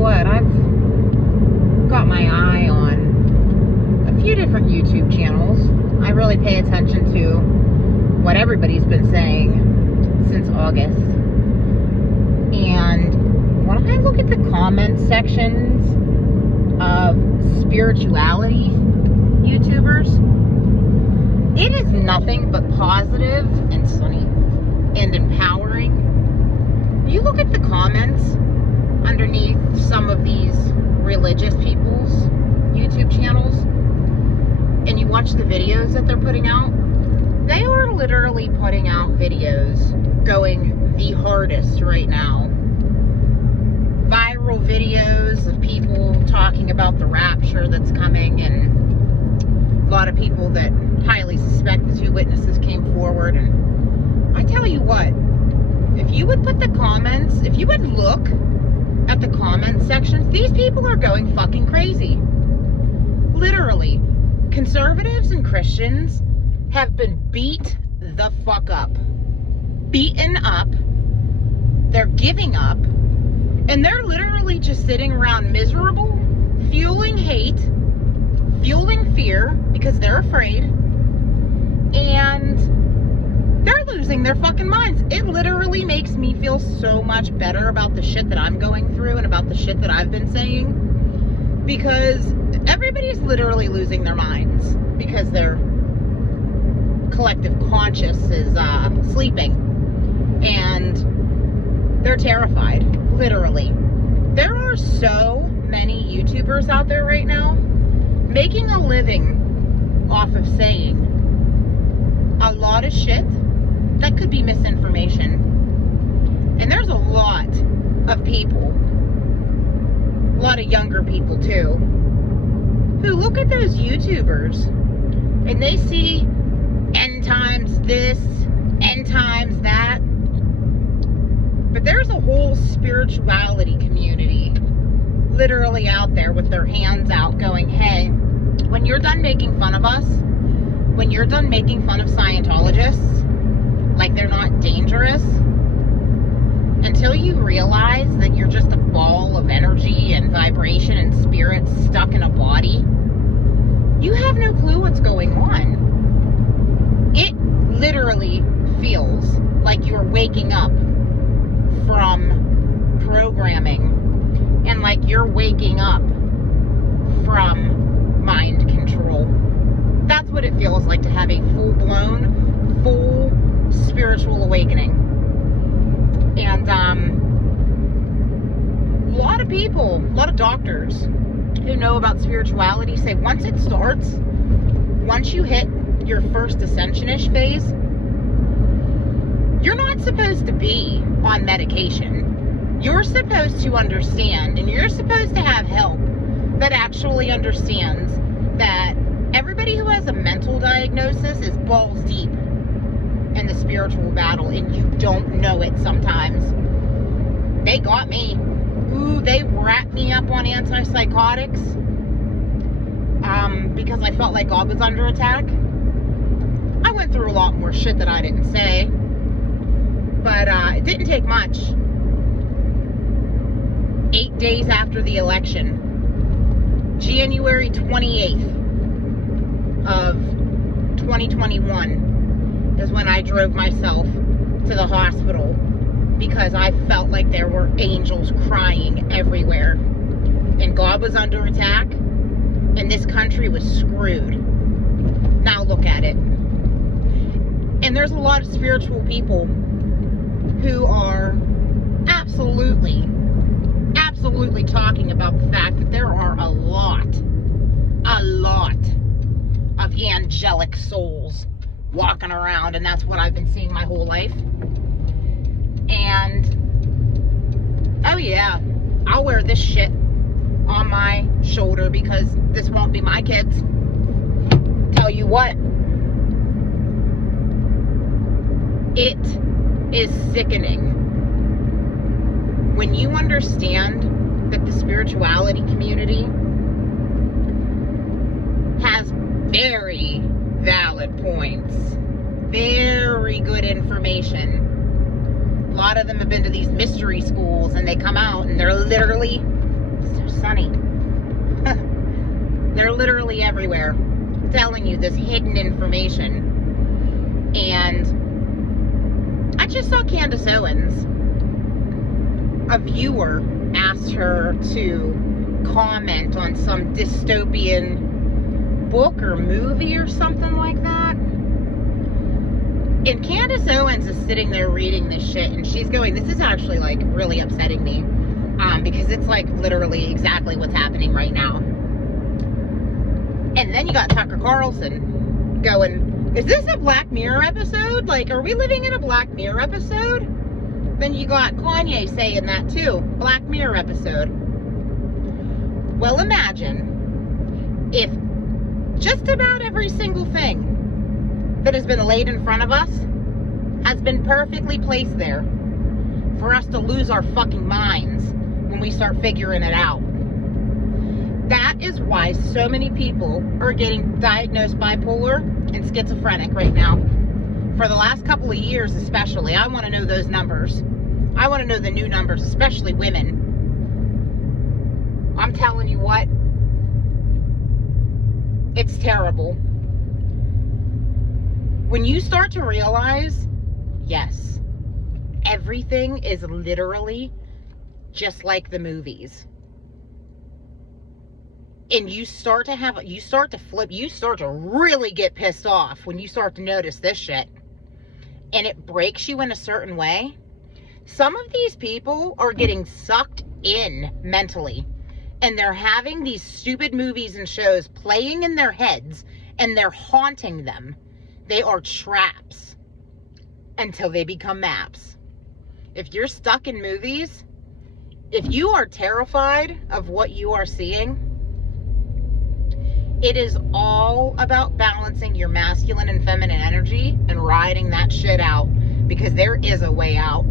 what, I've got my eye on a few different YouTube channels. I really pay attention to what everybody's been saying since August. And when I look at the comment sections of spirituality YouTubers, it is nothing but positive and sunny and empowering. You look at the comments underneath some of these religious people's YouTube channels and you watch the videos that they're putting out, they are literally putting out videos going the hardest right now. Viral videos of people talking about the rapture that's coming, and a lot of people that highly suspect the two witnesses came forward. And I tell you what, if you would put the comments, if you would look at the comment sections, these people are going fucking crazy. Literally, conservatives and Christians have been beat the fuck up. Beaten up. They're giving up. And they're literally just sitting around miserable, fueling hate, fueling fear because they're afraid. And they're losing their fucking minds. It literally makes me feel so much better about the shit that I'm going through and about the shit that I've been saying. Because everybody's literally losing their minds because their collective conscious is sleeping. And they're terrified, literally. There are so many YouTubers out there right now making a living off of saying a lot of shit that could be misinformation. And there's a lot of people, a lot of younger people too, who look at those YouTubers and they see end times this, end times that. But there's a whole spirituality community literally out there with their hands out going, hey, when you're done making fun of us, when you're done making fun of Scientologists, like they're not dangerous, until you realize that you're just a ball of energy and vibration and spirit stuck in a body, you have no clue what's going on. It literally feels like you're waking up from programming and like you're waking up from mind control. That's what it feels like to have a full-blown, full spiritual awakening. And a lot of people, a lot of doctors who know about spirituality say once it starts, once you hit your first ascension-ish phase, you're not supposed to be on medication. You're supposed to understand, and you're supposed to have help that actually understands that everybody who has a mental diagnosis is balls deep in the spiritual battle, and you don't know it sometimes. They got me. Ooh, they wrapped me up on antipsychotics because I felt like God was under attack. I went through a lot more shit that I didn't say, but it didn't take much. 8 days after the election, January 28th of 2021 is when I drove myself to the hospital because I felt like there were angels crying everywhere. And God was under attack, and this country was screwed. Now look at it. And there's a lot of spiritual people who are absolutely talking about the fact that there are a lot of angelic souls walking around, and that's what I've been seeing my whole life. And oh yeah, I'll wear this shit on my shoulder because this won't be my kids. Tell you what, it is sickening when you understand that the spirituality community has very valid points, very good information. A lot of them have been to these mystery schools and they come out and they're literally Sunny. They're literally everywhere telling you this hidden information. And I just saw Candace Owens. A viewer asked her to comment on some dystopian book or movie or something like that. And Candace Owens is sitting there reading this shit, and she's going, this is actually like really upsetting me, because it's like literally exactly what's happening right now. And then you got Tucker Carlson going, is this a Black Mirror episode? Like, are we living in a Black Mirror episode? Then you got Kanye saying that too, Black Mirror episode. Well, imagine if just about every single thing that has been laid in front of us has been perfectly placed there for us to lose our fucking minds when we start figuring it out. That is why so many people are getting diagnosed bipolar and schizophrenic right now. For the last couple of years especially, I want to know those numbers. I want to know the new numbers, especially women. I'm telling you what, it's terrible. When you start to realize, yes, everything is literally just like the movies. And you start to really get pissed off when you start to notice this shit. And it breaks you in a certain way. Some of these people are getting sucked in mentally. And they're having these stupid movies and shows playing in their heads, and they're haunting them. They are traps until they become maps. If you're stuck in movies, if you are terrified of what you are seeing, it is all about balancing your masculine and feminine energy and riding that shit out, because there is a way out.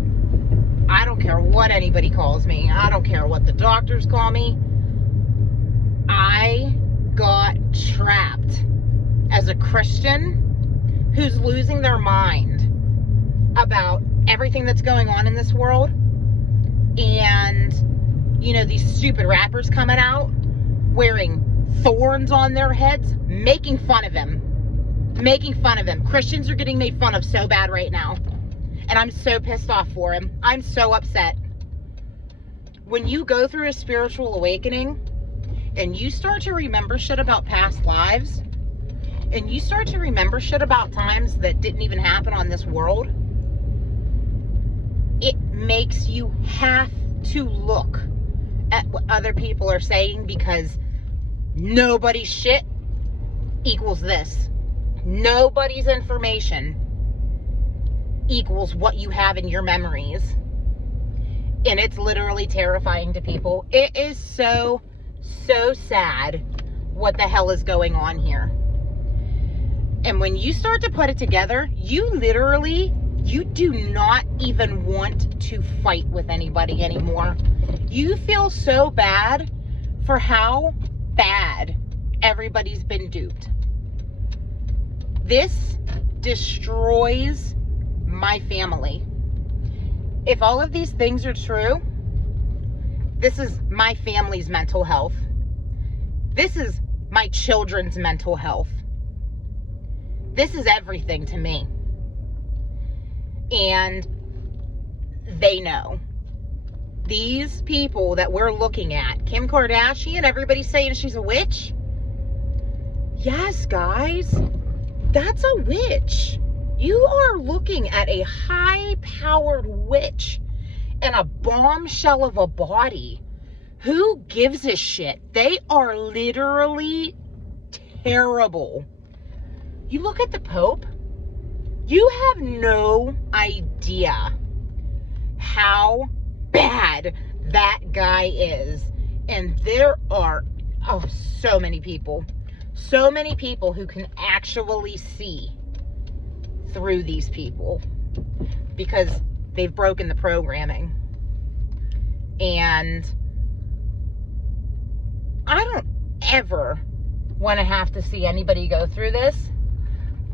I don't care what anybody calls me. I don't care what the doctors call me. I got trapped as a Christian who's losing their mind about everything that's going on in this world. And, you know, these stupid rappers coming out wearing thorns on their heads, making fun of him. Christians are getting made fun of so bad right now. And I'm so pissed off for him. I'm so upset. When you go through a spiritual awakening and you start to remember shit about past lives, and you start to remember shit about times that didn't even happen on this world, it makes you have to look at what other people are saying, because nobody's shit equals this. Nobody's information equals what you have in your memories. And it's literally terrifying to people. It is so sad what the hell is going on here. And when you start to put it together, you do not even want to fight with anybody anymore. You feel so bad for how bad everybody's been duped. This destroys my family. If all of these things are true, this is my family's mental health. This is my children's mental health. This is everything to me. And they know. These people that we're looking at, Kim Kardashian, everybody's saying she's a witch. Yes, guys, that's a witch. You are looking at a high-powered witch and a bombshell of a body. Who gives a shit? They are literally terrible. You look at the Pope, you have no idea how bad that guy is. And there are so many people who can actually see through these people because they've broken the programming. And I don't ever want to have to see anybody go through this,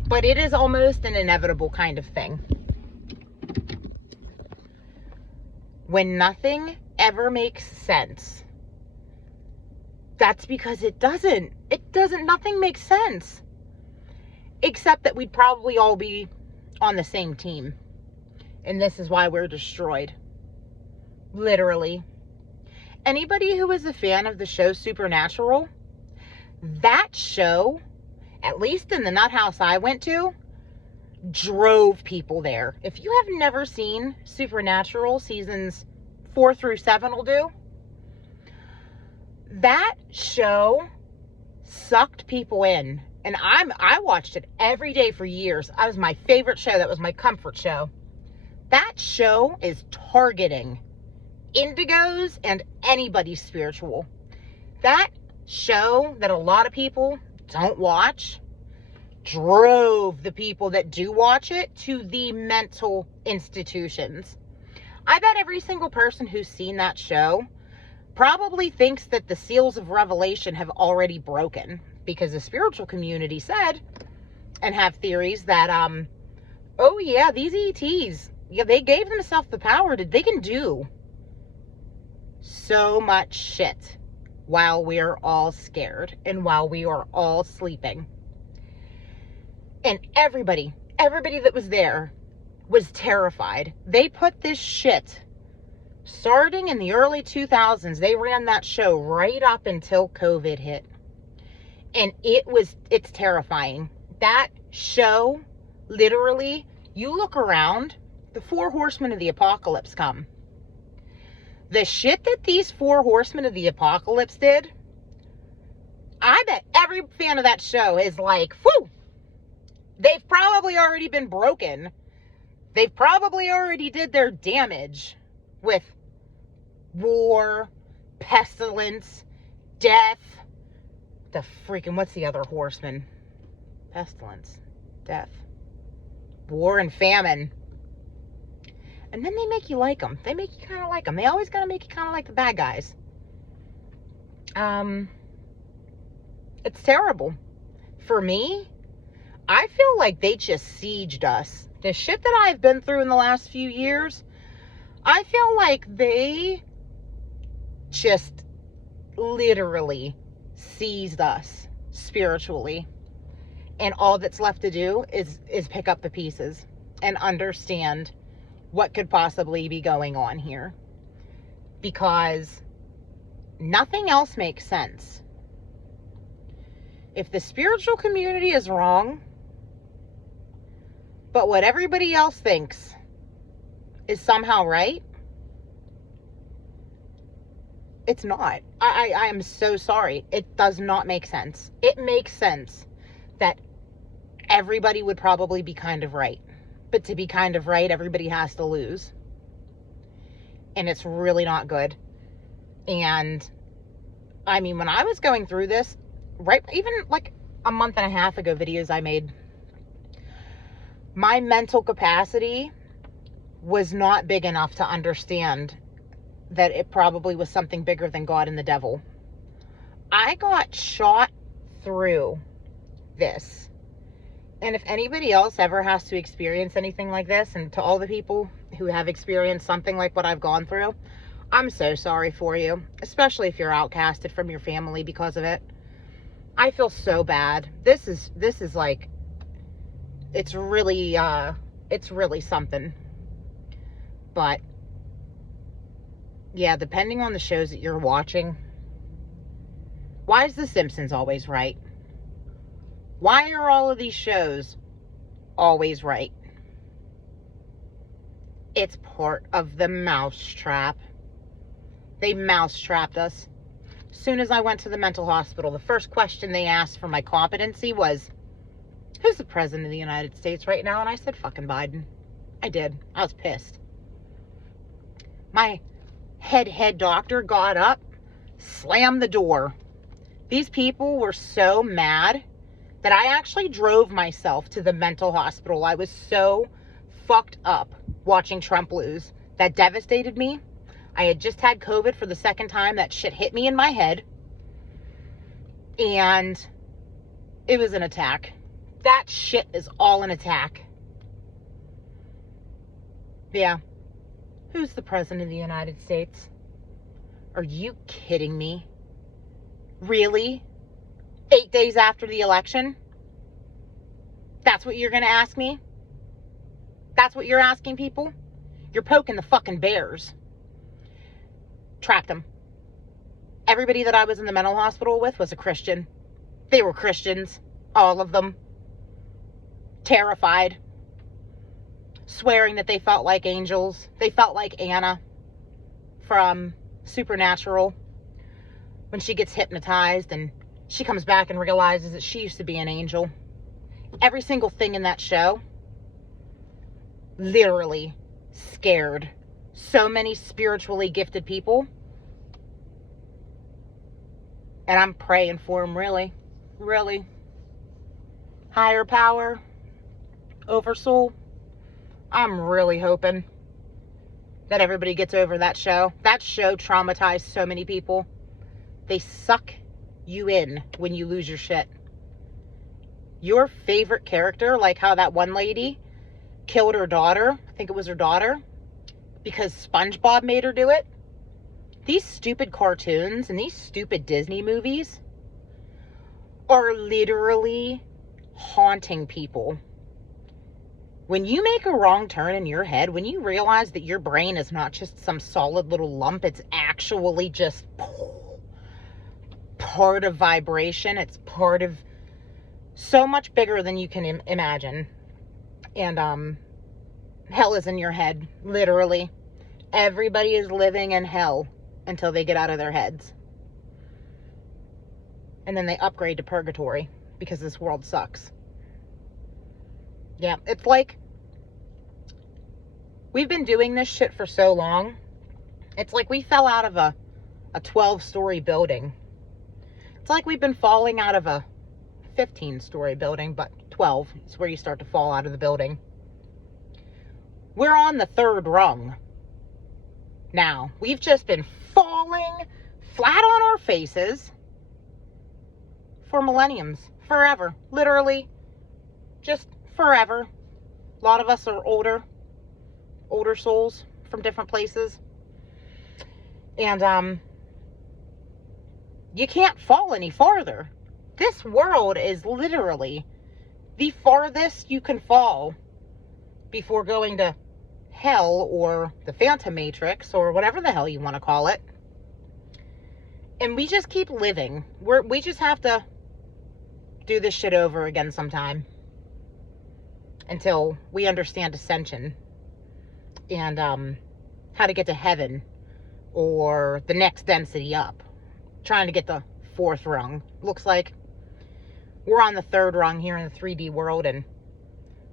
but it is almost an inevitable kind of thing. When nothing ever makes sense, That's because it doesn't. Nothing makes sense. Except that we'd probably all be on the same team. And this is why we're destroyed. Literally. Anybody who is a fan of the show Supernatural, that show, at least in the nut house I went to, drove people there. If you have never seen Supernatural, seasons 4 through 7 will do, that show sucked people in. And I watched it every day for years. That was my favorite show. That was my comfort show. That show is targeting indigos and anybody spiritual. That show that a lot of people don't watch drove the people that do watch it to the mental institutions. I bet every single person who's seen that show probably thinks that the seals of Revelation have already broken, because the spiritual community said and have theories that oh yeah, these ETs, yeah, they gave themselves the power they can do so much shit while we're all scared and while we are all sleeping. And everybody that was there was terrified. They put this shit, starting in the early 2000s, they ran that show right up until COVID hit. And it's terrifying. That show, literally, you look around, the 4 horsemen of the apocalypse come. The shit that these 4 horsemen of the apocalypse did, I bet every fan of that show is like, whew, they've probably already been broken. They've probably already did their damage with war, pestilence, death. What's the other horseman? Pestilence, death, war, and famine. And then they make you like them. They make you kind of like them. They always got to make you kind of like the bad guys. It's terrible. For me, I feel like they just sieged us. The shit that I've been through in the last few years, I feel like they just literally seized us spiritually. And all that's left to do is pick up the pieces and understand what could possibly be going on here. Because nothing else makes sense. If the spiritual community is wrong, but what everybody else thinks is somehow right, it's not. I am so sorry. It does not make sense. It makes sense that everybody would probably be kind of right. But to be kind of right, everybody has to lose. And it's really not good. And I mean, when I was going through this, right, even like a month and a half ago, videos I made, my mental capacity was not big enough to understand that it probably was something bigger than God and the devil. I got shot through this. And if anybody else ever has to experience anything like this, and to all the people who have experienced something like what I've gone through, I'm so sorry for you, especially if you're outcasted from your family because of it. I feel so bad. This is like, it's really something. But yeah, depending on the shows that you're watching, why is The Simpsons always right? Why are all of these shows always right? It's part of the mousetrap. They mousetrapped us. As soon as I went to the mental hospital, the first question they asked for my competency was, who's the president of the United States right now? And I said, fucking Biden. I did. I was pissed. My head doctor got up, slammed the door. These people were so mad that I actually drove myself to the mental hospital. I was so fucked up watching Trump lose. That devastated me. I had just had COVID for the second time. That shit hit me in my head. And it was an attack. That shit is all an attack. Yeah. Who's the president of the United States? Are you kidding me? Really? 8 days after the election? That's what you're going to ask me? That's what you're asking people? You're poking the fucking bears. Trapped them. Everybody that I was in the mental hospital with was a Christian. They were Christians. All of them. Terrified. Swearing that they felt like angels. They felt like Anna from Supernatural when she gets hypnotized and she comes back and realizes that she used to be an angel. Every single thing in that show literally scared so many spiritually gifted people. And I'm praying for them, really. Really. Higher power, oversoul. I'm really hoping that everybody gets over that show. That show traumatized so many people. They suck you in when you lose your shit. Your favorite character, like how that one lady killed her daughter, I think it was her daughter, because SpongeBob made her do it. These stupid cartoons and these stupid Disney movies are literally haunting people. When you make a wrong turn in your head, when you realize that your brain is not just some solid little lump, it's actually just part of vibration. It's part of so much bigger than you can imagine. And hell is in your head, literally. Everybody is living in hell until they get out of their heads. And then they upgrade to purgatory because this world sucks. Yeah, it's like we've been doing this shit for so long. It's like we fell out of a 12-story building. It's like we've been falling out of a 15-story building, but 12 is where you start to fall out of the building. We're on the 3rd rung. Now, we've just been falling flat on our faces for millenniums. Forever. Literally. Just forever. A lot of us are older souls from different places. And, you can't fall any farther. This world is literally the farthest you can fall before going to hell or the Phantom Matrix or whatever the hell you want to call it. And we just keep living. We just have to do this shit over again sometime until we understand ascension and how to get to heaven or the next density up. Trying to get the 4th rung. Looks like we're on the 3rd rung here in the 3D world, and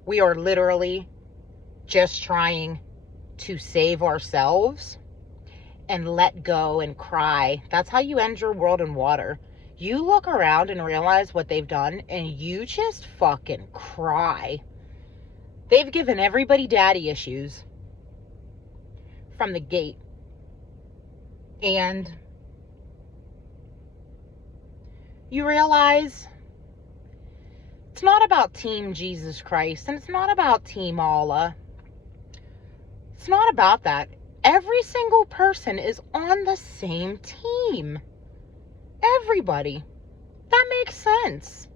we are literally just trying to save ourselves and let go and cry. That's how you end your world in water. You look around and realize what they've done, and you just fucking cry. They've given everybody daddy issues from the gate. And you realize it's not about Team Jesus Christ, and it's not about Team Allah. It's not about that. Every single person is on the same team. Everybody. That makes sense.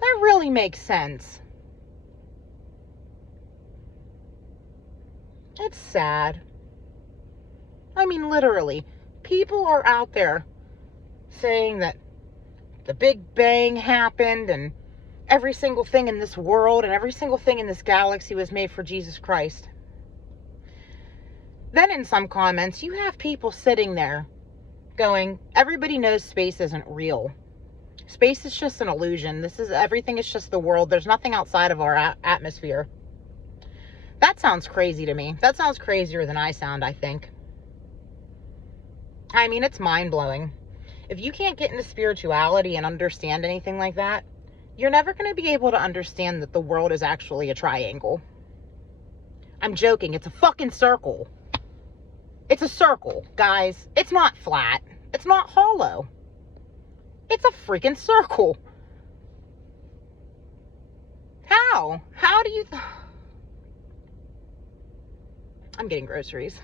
That really makes sense. It's sad. I mean, literally, people are out there saying that the Big Bang happened and every single thing in this world and every single thing in this galaxy was made for Jesus Christ. Then in some comments, you have people sitting there going, everybody knows space isn't real. Space is just an illusion. Everything is just the world. There's nothing outside of our atmosphere. That sounds crazy to me. That sounds crazier than I sound, I think. I mean, it's mind-blowing. If you can't get into spirituality and understand anything like that, you're never going to be able to understand that the world is actually a triangle. I'm joking. It's a fucking circle. It's a circle, guys. It's not flat. It's not hollow. It's a freaking circle. How? How do you... I'm getting groceries.